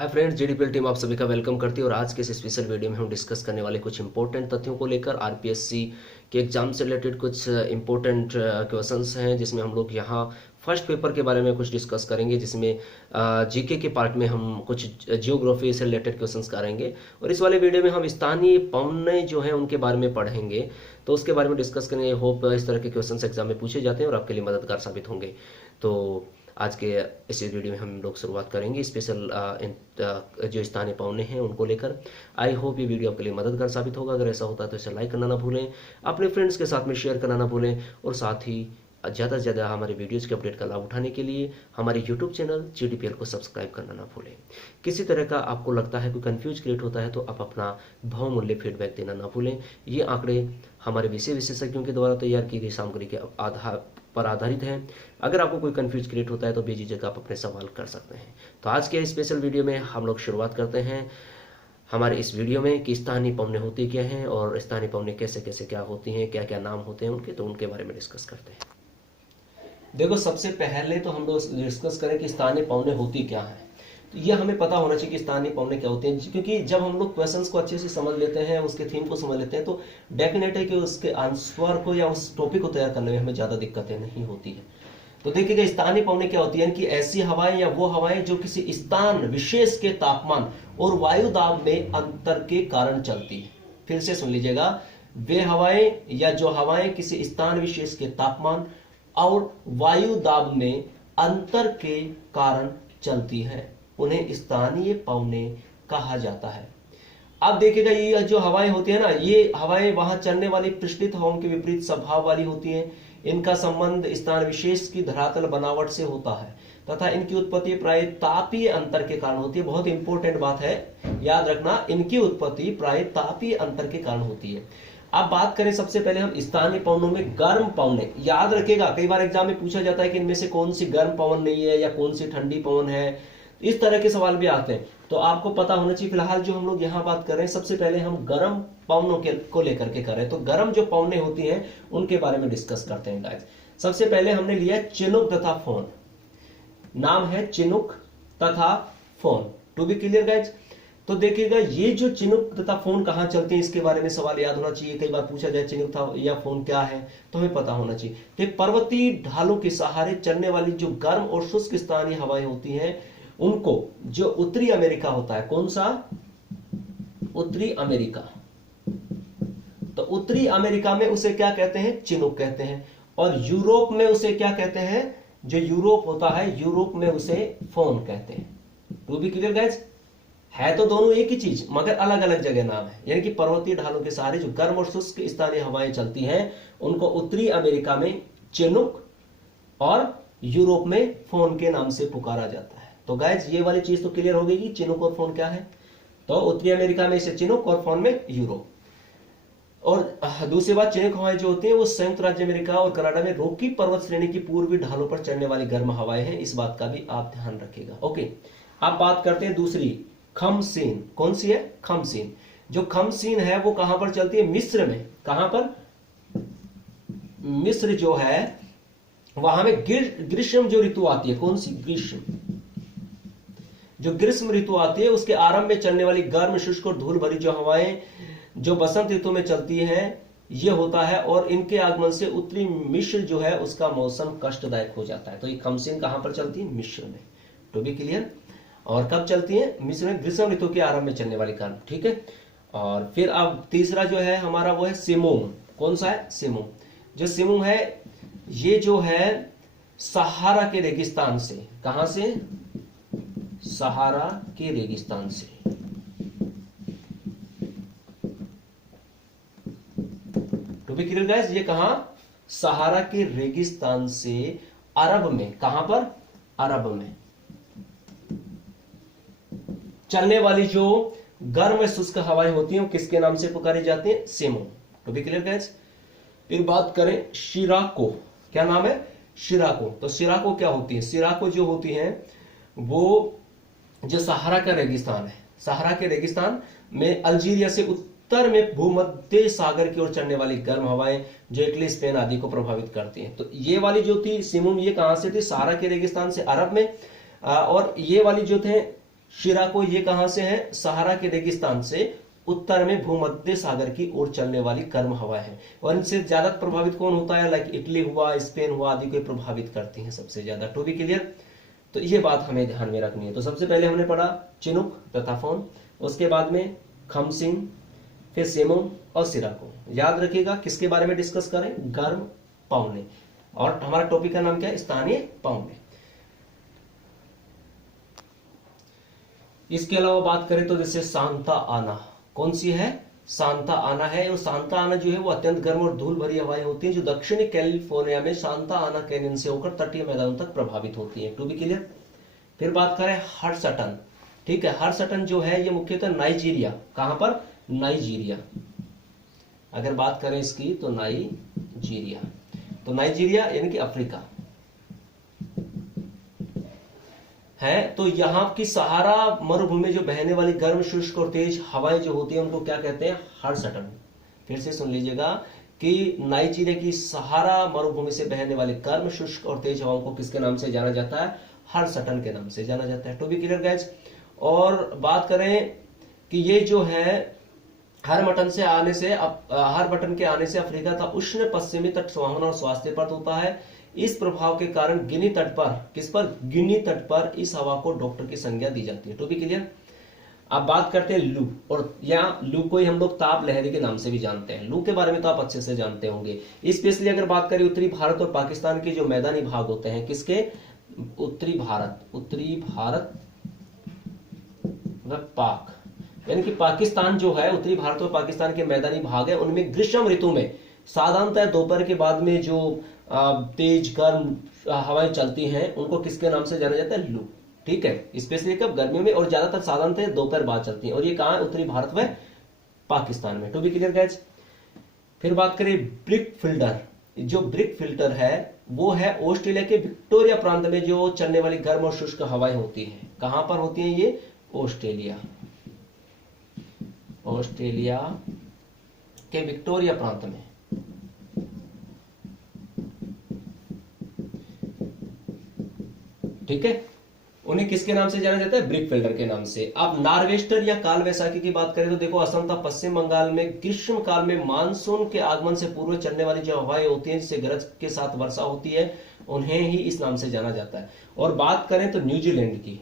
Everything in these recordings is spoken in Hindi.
हाय फ्रेंड्स, जीडीपीएल टीम आप सभी का वेलकम करती है। और आज के इस स्पेशल वीडियो में हम डिस्कस करने वाले कुछ इंपॉर्टेंट तथ्यों को लेकर आरपीएससी के एग्जाम से रिलेटेड कुछ इंपॉर्टेंट क्वेश्चंस हैं, जिसमें हम लोग यहाँ फर्स्ट पेपर के बारे में कुछ डिस्कस करेंगे, जिसमें जीके के पार्ट में हम कुछ जियोग्राफी से रिलेटेड क्वेश्चंस करेंगे। और इस वाले वीडियो में हम स्थानीय पौने जो हैं उनके बारे में पढ़ेंगे, तो उसके बारे में डिस्कस करेंगे। होप इस तरह के क्वेश्चंस एग्जाम में पूछे जाते हैं और आपके लिए मददगार साबित होंगे। तो आज के इस वीडियो में हम लोग शुरुआत करेंगे स्पेशल जो स्थानीय पौने हैं उनको लेकर। आई होप ये वीडियो आपके लिए मददगार साबित होगा। अगर ऐसा होता है तो इसे लाइक करना ना भूलें, अपने फ्रेंड्स के साथ में शेयर करना ना भूलें, और साथ ही ज़्यादा से ज़्यादा हमारे वीडियोज़ के अपडेट का लाभ उठाने के लिए हमारे यूट्यूब चैनल जीडीपीएल को सब्सक्राइब करना ना भूलें। किसी तरह का आपको लगता है कोई कन्फ्यूज क्रिएट होता है तो आप अपना बहुमूल्य फीडबैक देना ना भूलें। ये आंकड़े हमारे विषय विशेषज्ञों के द्वारा तैयार की गई सामग्री के आधार पर आधारित है। अगर आपको कोई कंफ्यूज क्रिएट होता है तो बेझिझक आप अपने सवाल कर सकते हैं। तो आज के स्पेशल वीडियो में हम लोग शुरुआत करते हैं हमारे इस वीडियो में कि स्थानीय पौने होती क्या हैं और स्थानीय पौने कैसे कैसे क्या होती हैं, क्या क्या नाम होते हैं उनके, तो उनके बारे में डिस्कस करते हैं। देखो, सबसे पहले तो हम लोग डिस्कस करें कि स्थानीय पौने होती क्या है। तो ये हमें पता होना चाहिए कि स्थानीय पौने क्या होते हैं, क्योंकि जब हम लोग क्वेश्चंस को अच्छे से समझ लेते हैं, उसके थीम को समझ लेते हैं, तो डेफिनेट है कि उसके आंसर को या उस टॉपिक को तैयार करने में हमें ज़्यादा दिक्कतें नहीं होती है। तो देखिएगा, स्थानीय पौने क्या होती है कि ऐसी हवाएं या वो हवाएं जो किसी स्थान विशेष के तापमान और वायु दाब में अंतर के कारण चलती है। फिर से सुन लीजिएगा, वे हवाएं या जो हवाएं किसी स्थान विशेष के तापमान और वायु दाब में अंतर के कारण चलती है, उन्हें स्थानीय पौने कहा जाता है। अब देखिएगा, ये जो हवाएं होती है ना, ये हवाएं वहां चलने वाली पृष्ठित हवाओं के विपरीत स्वभाव वाली होती हैं। इनका संबंध स्थान विशेष की धरातल बनावट से होता है तथा इनकी उत्पत्ति प्राय तापीय अंतर के कारण होती है। बहुत इंपॉर्टेंट बात है, याद रखना, इनकी उत्पत्ति प्राय तापीय अंतर के कारण होती है। अब बात करें सबसे पहले हम स्थानीय पवनों में गर्म पवने। याद रखिएगा, कई बार एग्जाम में पूछा जाता है कि इनमें से कौन सी गर्म पवन नहीं है या कौन सी ठंडी पवन है, इस तरह के सवाल भी आते हैं, तो आपको पता होना चाहिए। फिलहाल जो हम लोग यहाँ बात कर रहे हैं, सबसे पहले हम गर्म पवनों को लेकर के कर रहे हैं। तो गर्म जो पवने होती हैं उनके बारे में डिस्कस करते हैं गाइस। सबसे पहले हमने लिया चिनुक तथा फोन। नाम है चिनुक तथा foehn, to be clear guys. तो देखिएगा, ये जो चिनुक तथा फोन कहाँ चलते हैं, इसके बारे में सवाल याद होना चाहिए। कई बार पूछा जाए चिनुक या फोन क्या है, तो हमें पता होना चाहिए कि पर्वतीय ढालों के सहारे चलने वाली जो गर्म और शुष्क स्थानीय हवाएं होती हैं, उनको जो उत्तरी अमेरिका होता है, कौन सा, उत्तरी अमेरिका, तो उत्तरी अमेरिका में उसे क्या कहते हैं, चिनुक कहते हैं। और यूरोप में उसे क्या कहते हैं, जो यूरोप होता है, यूरोप में उसे फोन कहते हैं। टू बी क्लियर गाइस, है तो दोनों एक ही चीज मगर अलग अलग जगह नाम है। यानी कि पर्वतीय ढालों के सहारे जो गर्म और शुष्क स्थानीय हवाएं चलती हैं, उनको उत्तरी अमेरिका में चिनुक और यूरोप में फोन के नाम से पुकारा जाता है। तो गाइज, ये वाली चीज तो क्लियर हो गई कि चिनुक और फोन क्या है। तो उत्तरी अमेरिका में इसे चिनुक और फोन में यूरोप। और दूसरी बात, चिनुक हवाएं जो होती हैं वो संयुक्त राज्य अमेरिका और कनाडा में रॉकी पर्वत श्रेणी की पूर्वी ढालों पर चढ़ने वाली गर्म हवाएं हैं। इस बात का भी आप ध्यान रखिएगा। ओके, अब बात करते हैं दूसरी, खमसीन। कौन सी है, खमसीन। जो खमसीन है वो कहां पर चलती है, मिस्र में। कहां पर, मिस्र जो है वहां में ग्रीष्म जो ऋतु आती है, कौन सी, ग्रीष्म, जो ग्रीष्म ऋतु आती है उसके आरंभ में चलने वाली गर्म शुष्क और धूल भरी जो हवाएं जो बसंत ऋतु में चलती हैं, ये होता है। और इनके आगमन से उत्तरी मिस्र जो है उसका मौसम कष्टदायक हो जाता है। तो ये खमसीन कहां पर चलती है, मिस्र में। To be clear. और कब चलती है, मिस्र में ग्रीष्म ऋतु के आरंभ में चलने वाली गर्म, ठीक है। और फिर अब तीसरा जो है हमारा वो है सिमोन। कौन सा है, सिमोन। जो सिमोन है ये जो है सहारा के रेगिस्तान से, कहां से, सहारा के रेगिस्तान से। टू बी क्लियर गाइस, ये कहां, सहारा के रेगिस्तान से अरब में, कहां पर, अरब में चलने वाली जो गर्म शुष्क हवाएं होती हैं वो किसके नाम से पुकारी जाती हैं, simoom. To be clear guys. फिर बात करें शिराको। क्या नाम है, शिराको। तो शिराको क्या होती है, शिराको जो होती है वो जो सहारा का रेगिस्तान है, सहारा के रेगिस्तान में अल्जीरिया से उत्तर में भूमध्य सागर की ओर चलने वाली गर्म हवाएं जो इटली, स्पेन आदि को प्रभावित करती हैं। तो ये वाली जो थी सिमोन, ये कहां से थी, सहारा के रेगिस्तान से अरब में। और ये वाली जो थे शिराको ये कहां से है? सहारा के रेगिस्तान से उत्तर में भूमध्य सागर की ओर चलने वाली गर्म हवा है। और इनसे ज्यादा प्रभावित कौन होता है? लाइक इटली हुआ, स्पेन हुआ आदि को प्रभावित करती हैं सबसे ज्यादा। टू बी क्लियर, तो ये बात हमें ध्यान में रखनी है। तो सबसे पहले हमने पढ़ा चिनुक तथा फोन, उसके बाद में खमसिंग, फिर सेमोन और सिराको। याद रखिएगा किसके बारे में डिस्कस करें? गर्म पवने। और हमारा टॉपिक का नाम क्या है? स्थानीय पवने। इसके अलावा बात करें तो जैसे सांता आना, कौन सी है? सांता आना है। और सांता आना जो है वो अत्यंत गर्म और धूल भरी हवाएं होती हैं जो दक्षिणी कैलिफोर्निया में सांता आना कैनियन से होकर तटीय मैदानों तक प्रभावित होती हैं। To be clear. फिर बात करें हर्सटन, ठीक है। हर्सटन जो है ये मुख्यतः नाइजीरिया, कहां पर? नाइजीरिया। अगर बात करें इसकी तो नाइजीरिया, तो नाइजीरिया यानी कि अफ्रीका है। तो यहाँ की सहारा मरुभूमि में जो बहने वाली गर्म शुष्क और तेज हवाएं जो होती है उनको क्या कहते हैं? हर्सटन। फिर से सुन लीजिएगा कि नाइजीरिया की सहारा मरुभूमि से बहने वाली गर्म शुष्क और तेज हवाओं को किसके नाम से जाना जाता है? हर्सटन के नाम से जाना जाता है। To be clear guys. और बात करें कि ये जो है हर बटन के आने से अफ्रीका का उष्ण पश्चिमी तट सुहावना और स्वास्थ्यप्रद होता है। इस प्रभाव के कारण गिनी तट पर, किस पर? गिनी तट पर इस हवा को डॉक्टर की संज्ञा दी जाती है। To be clear. अब बात करते हैं लू, और यहाँ लू को ही हम लोग ताप लहरी के नाम से भी जानते हैं। लू के बारे में तो आप अच्छे से जानते होंगे। स्पेशली अगर बात करें उत्तरी भारत और पाकिस्तान के जो मैदानी भाग होते हैं, किसके? उत्तरी भारत व पाक, यानी कि पाकिस्तान जो है, उत्तरी भारत और पाकिस्तान के मैदानी भाग है, उनमें ग्रीष्म ऋतु में साधारणतः दोपहर के बाद में जो तेज गर्म हवाएं चलती हैं उनको किसके नाम से जाना जाता है? लू। ठीक है। स्पेशली कब? गर्मियों में, और ज्यादातर साधारणतः दोपहर बाद चलती हैं। और ये कहां है? उत्तरी भारत में, पाकिस्तान में। To be clear guys. फिर बात करें ब्रिक फिल्टर। जो ब्रिक फिल्टर है वो है ऑस्ट्रेलिया के विक्टोरिया प्रांत में जो चलने वाली गर्म और शुष्क हवाएं होती हैं। कहां पर होती हैं ये? ऑस्ट्रेलिया के विक्टोरिया प्रांत में। ठीक है। उन्हें किसके नाम से जाना जाता है? ब्रिक फिल्टर के नाम से। अब नार्वेस्टर या काल वैसाखी की बात करें तो देखो, असम तथा पश्चिम बंगाल में ग्रीष्म काल में मानसून के आगमन से पूर्व चलने वाली जो हवाएं होती हैं जिससे गरज के साथ वर्षा होती है, उन्हें ही इस नाम से जाना जाता है। और बात करें तो न्यूजीलैंड की,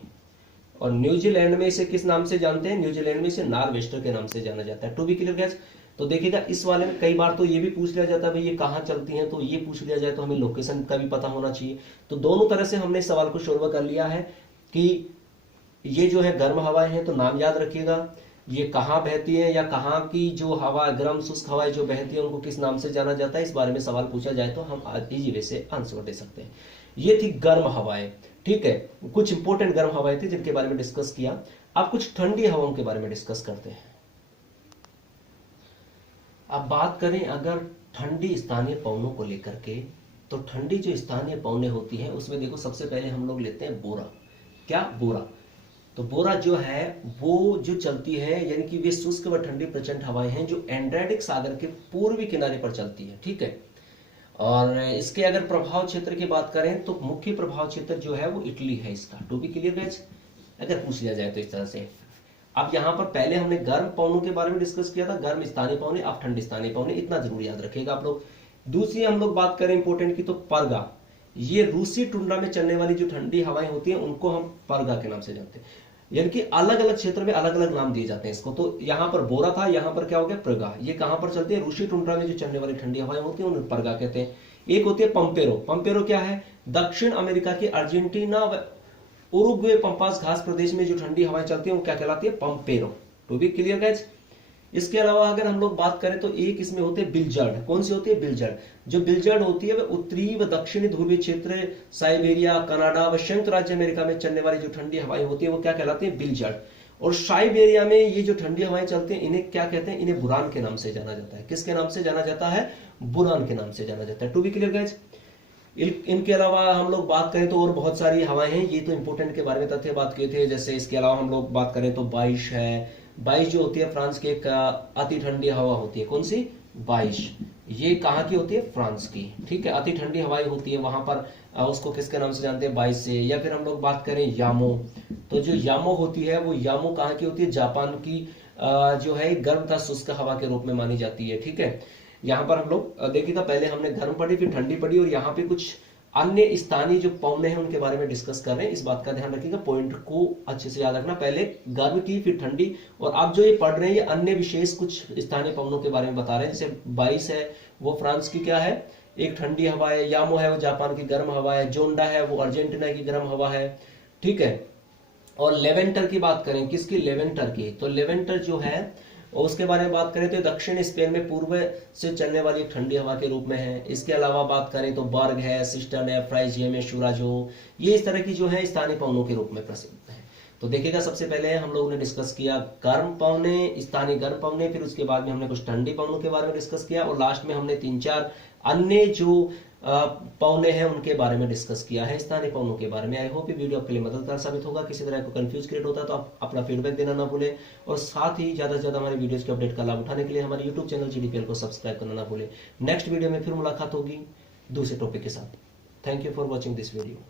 और न्यूजीलैंड में इसे किस नाम से जानते हैं? न्यूजीलैंड में इसे नार्वेस्टर के नाम से जाना जाता है। To be clear guys. तो देखिएगा इस वाले में कई बार तो ये भी पूछ लिया जाता है भाई ये कहाँ चलती हैं, तो ये पूछ लिया जाए तो हमें लोकेशन का भी पता होना चाहिए। तो दोनों तरह से हमने इस सवाल को सोल्व कर लिया है कि ये जो है गर्म हवाएं हैं तो नाम याद रखिएगा, ये कहाँ बहती है या कहाँ की जो हवा गर्म शुष्क हवाएं जो बहती है उनको किस नाम से जाना जाता है, इस बारे में सवाल पूछा जाए तो हम इजी वे से आंसर दे सकते हैं। ये थी गर्म हवाएं। ठीक है, कुछ इंपॉर्टेंट गर्म हवाएं थी जिनके बारे में डिस्कस किया। अब कुछ ठंडी हवाओं के बारे में डिस्कस करते हैं। अब बात करें अगर ठंडी स्थानीय पवनों को लेकर के, तो ठंडी जो स्थानीय पवनें होती हैं उसमें देखो सबसे पहले हम लोग लेते हैं बोरा। क्या? बोरा। तो बोरा जो है वो जो चलती है, यानी कि वे शुष्क व ठंडी प्रचंड हवाएं हैं जो एड्रियाटिक सागर के पूर्वी किनारे पर चलती है। ठीक है। और इसके अगर प्रभाव क्षेत्र की बात करें तो मुख्य प्रभाव क्षेत्र जो है वो इटली है इसका। टू बी क्लियर गाइस, अगर पूछ लिया जाए तो इस तरह से। अब यहाँ पर पहले हमने गर्म पवनों के बारे में डिस्कस किया था, गर्म स्थानीय पवने, अब ठंडी स्थानीय पवने, इतना जरूर याद रखिएगा आप लोग। दूसरी हम लोग बात करें इंपोर्टेंट की तो परगा। ये रूसी टुंड्रा में चलने वाली जो ठंडी हवाएं होती हैं उनको हम परगा के नाम से जानते हैं, यानी कि अलग अलग क्षेत्र में अलग अलग नाम दिए जाते हैं इसको। तो यहाँ पर बोरा था, यहाँ पर क्या हो गया? परगा। ये कहां पर चलती है? रूसी टुंड्रा में जो चलने वाली ठंडी हवाएं होती है उन्हें परगा कहते हैं। एक होती है पंपेरो। पंपेरो क्या है? दक्षिण अमेरिका की अर्जेंटीना व उरुग्वे पंपास घास प्रदेश में जो ठंडी हवाएं चलती है वो क्या कहलाती है? Pampero. To be clear guys. इसके अलावा अगर हम लोग बात करें तो एक इसमें होते हैं बिलजर्ड। कौन सी होती है? बिलजर्ड। जो बिलजर्ड होती है वह उत्तरी व दक्षिणी ध्रुवीय क्षेत्र, साइबेरिया, कनाडा व संयुक्त राज्य अमेरिका में चलने वाली जो ठंडी हवाएं होती है वो क्या कहलाती है? बिलजर्ड। और साइबेरिया में ये जो ठंडी हवाएं चलती हैं इन्हें क्या कहते हैं? इन्हें बुरान के नाम से जाना जाता है। किसके नाम से जाना जाता है? बुरान के नाम से जाना जाता है। To be clear guys. इनके अलावा हम लोग बात करें तो और बहुत सारी हवाएं हैं, ये तो इंपोर्टेंट के बारे में तथ्य बात किए थे। जैसे इसके अलावा हम लोग बात करें तो बारिश है। बारिश जो होती है फ्रांस की एक अति ठंडी हवा होती है। कौन सी? बारिश। ये कहाँ की होती है? फ्रांस की। ठीक है, अति ठंडी हवाएं होती है वहां पर। उसको किसके नाम से जानते हैं, बाई से। या फिर हम लोग बात करें यामो, तो जो यामो होती है वो यामो कहाँ की होती है, जापान की जो है गर्म तथा शुष्क हवा के रूप में मानी जाती है। ठीक है, यहाँ पर हम लोग देखिएगा, पहले हमने गर्म पढ़ी फिर ठंडी पढ़ी, और यहाँ पे कुछ अन्य स्थानीय जो पवने हैं उनके बारे में डिस्कस कर रहे हैं। इस बात का ध्यान रखिएगा, पॉइंट को अच्छे से याद रखना, पहले गर्म की फिर ठंडी, और आप जो ये पढ़ रहे हैं ये अन्य विशेष कुछ स्थानीय पवनों के बारे में बता रहे हैं। जैसे 22 है वो फ्रांस की क्या है, एक ठंडी हवा है, यामो है वो जापान की गर्म हवा है, जोंडा है वो अर्जेंटीना की गर्म हवा है। ठीक है, और लेवेंटर की बात करें, किसकी, लेवेंटर की, तो लेवेंटर जो है और उसके बारे में बात करें तो दक्षिण स्पेन में पूर्व से चलने वाली एक ठंडी हवा के रूप में है। इसके अलावा बात करें तो बर्ग है, सिस्टन है, फ्राइजियम है, शुराजो, ये इस तरह की जो है स्थानीय पवनों के रूप में प्रसिद्ध है। तो देखिएगा, सबसे पहले हम लोगों ने डिस्कस किया गर्म पवने, स्थानीय गर्म पवने, फिर उसके बाद में हमने कुछ ठंडी पवनों के बारे में डिस्कस किया, और लास्ट में हमने 3-4 अन्य जो पवने हैं उनके बारे में डिस्कस किया है, स्थानीय पवनों के बारे में। आई होप ये वीडियो आपके लिए मददगार साबित होगा। किसी तरह को कंफ्यूज क्रिएट होता है तो आप अपना फीडबैक देना ना भूलें, और साथ ही ज्यादा से ज्यादा हमारे वीडियोस के अपडेट का लाभ उठाने के लिए हमारे यूट्यूब चैनल GDPL को सब्सक्राइब करना ना भूलें। नेक्स्ट वीडियो में फिर मुलाकात होगी दूसरे टॉपिक के साथ। Thank you for watching this video.